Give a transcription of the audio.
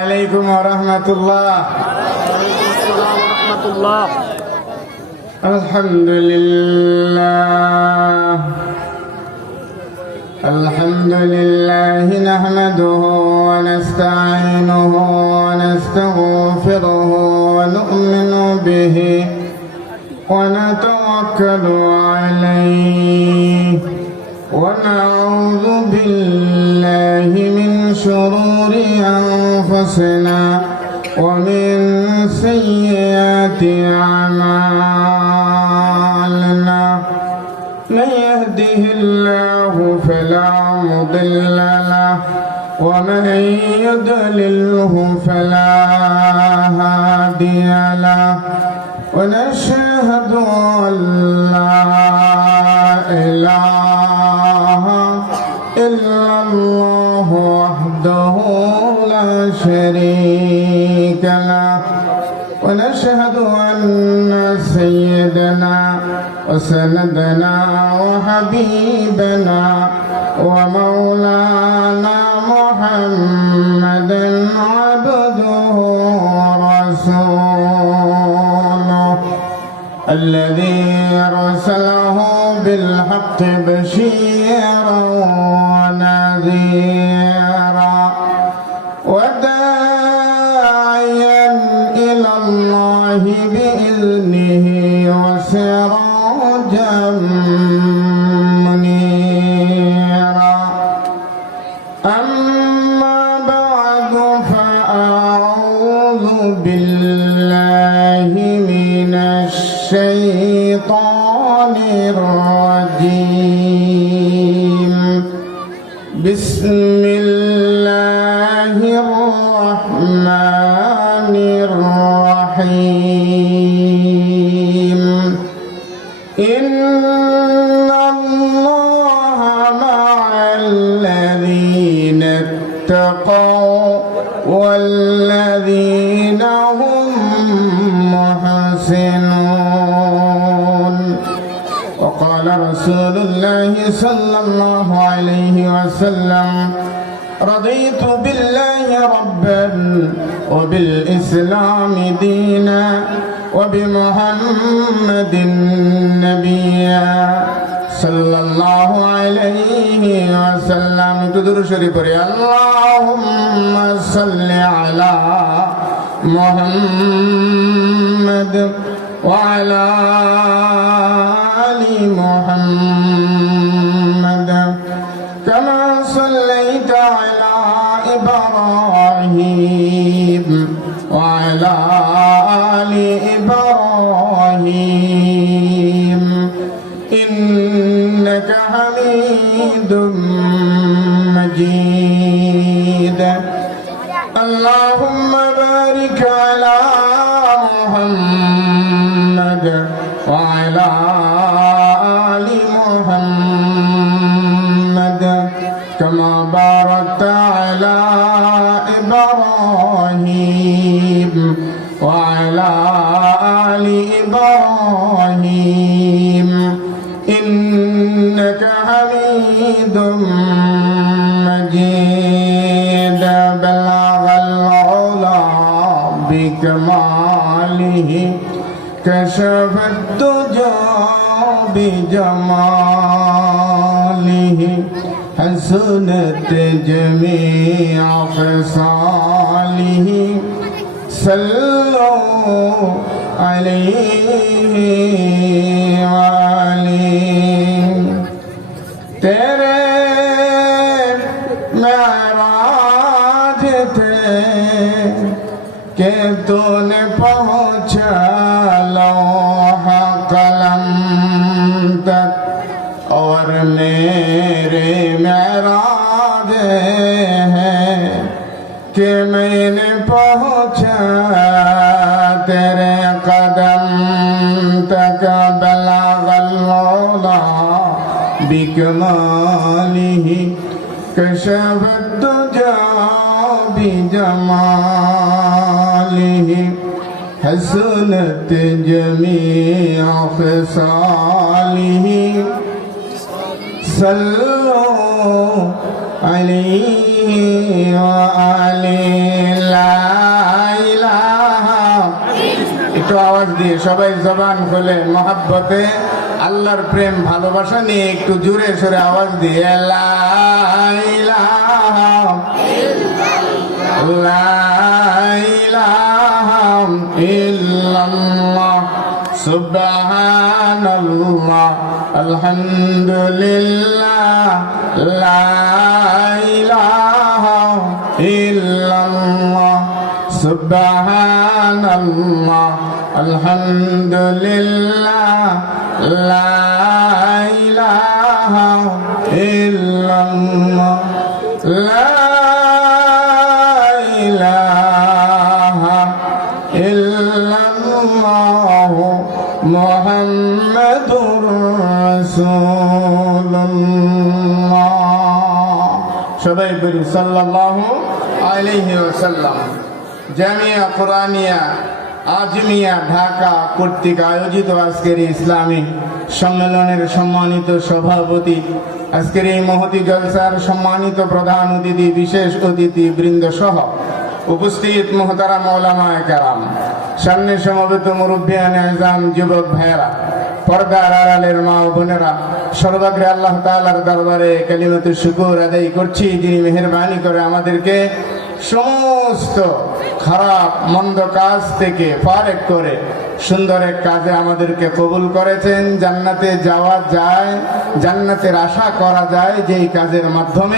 عليكم ورحمة الله. الحمد لله نحمده ونستعينه ونستغفره ونؤمن به ونتوكل عليه ونعوذ بالله من شرور أنفسنا ومن سيئات أعمالنا. من يهده الله فلا مضل له ومن يضلله فلا هادي له. ونشهد أن لا إله إلا الله وحده لا شريك له. ونشهد أن سيدنا وسندنا وحبيبنا ومولانا محمدا عبده ورسوله الذي أرسله بالحق بشيرا ونذيرا وداعيا إلى الله بإذنه وسراجا منيرا. أما بعد فأعوذ بالله من الشيطان الرجيم. بسم الله الرحمن الرحيم. إن الله مع الذين اتقوا والذين هم محسنون. وقال رسول الله صلى الله عليه وسلم: رضيت بالله ربا وبالإسلام دينا وبمحمد نبيا صلى الله عليه وسلم. تدر شريف اللهم صل على محمد وعلى آل محمد كما صليت على إبراهيم وعلى آل إبراهيم إنك حميد مجيد. اللهم بارك على محمد وعلى آل محمد كما باركت على إبراهيم وعلى آل إبراهيم إنك حميد مجيد. بلغ العلا بكماله كشف الدجى بجماله حسنت جميع خصاله. صلوا عليه وآله. तेरे मेराज थे कि तूने पहुँचा लौहा कलम तक और मेरे मेराज है कि मैंने पहुँचा तेरे कदम तक. बलगल मौला बिकमालिही कशफ दुजा बिजमालिही हसनत जमीअ खसालिही. सल्लु अलैहि व आलिही. ला আওয়াজ দিয়ে সবাই জবান খুলে মহাব্বতে আল্লাহর প্রেম ভালোবাসা নিয়ে একটু জোরে সোরে আওয়াজ দিয়ে লা ইলাহা ইল্লাল্লাহ সুবহানাল্লাহ আলহামদুলিল্লাহ লা ইলাহা ইল্লাল্লাহ সুবহানাল্লাহ আলহামদুলিল্লাহ লা ইলাহা ইল্লাল্লাহ লা ইলাহা ইল্লাল্লাহ মুহাম্মাদুর রাসূলুল্লাহ। সবাই বলি সাল্লাল্লাহু আলাইহি ওয়াসাল্লাম। জামিয়া কুরআনিয়া আজমিয়া ঢাকা কর্তৃক আয়োজিত আজকের ইসলামী সম্মেলনের সম্মানিত সভাপতি, আজকের এই মহতি জলসার সম্মানিত প্রধান অতিথি, বিশেষ অতিথি বৃন্দ সহ উপস্থিত মুহতারাম ওলামায়ে কেরাম, সামনে সমবেত মুরব্বিয়ানে আযম, যুবক ভাইয়েরা, পর্দার আড়ালের মা ও বোনেরা, সর্বাগ্রে আল্লাহ তাআলার দরবারে কালিমাতুল শুকর আদায় করছি, যিনি মেহেরবানি করে আমাদেরকে সমস্ত খারাপ মন্দ কাজ থেকে ফারেক করে সুন্দর এক কাজে আমাদেরকে কবুল করেছেন। জান্নাতে যাওয়া যায়, জান্নাতের আশা করা যায় যেই কাজের মাধ্যমে।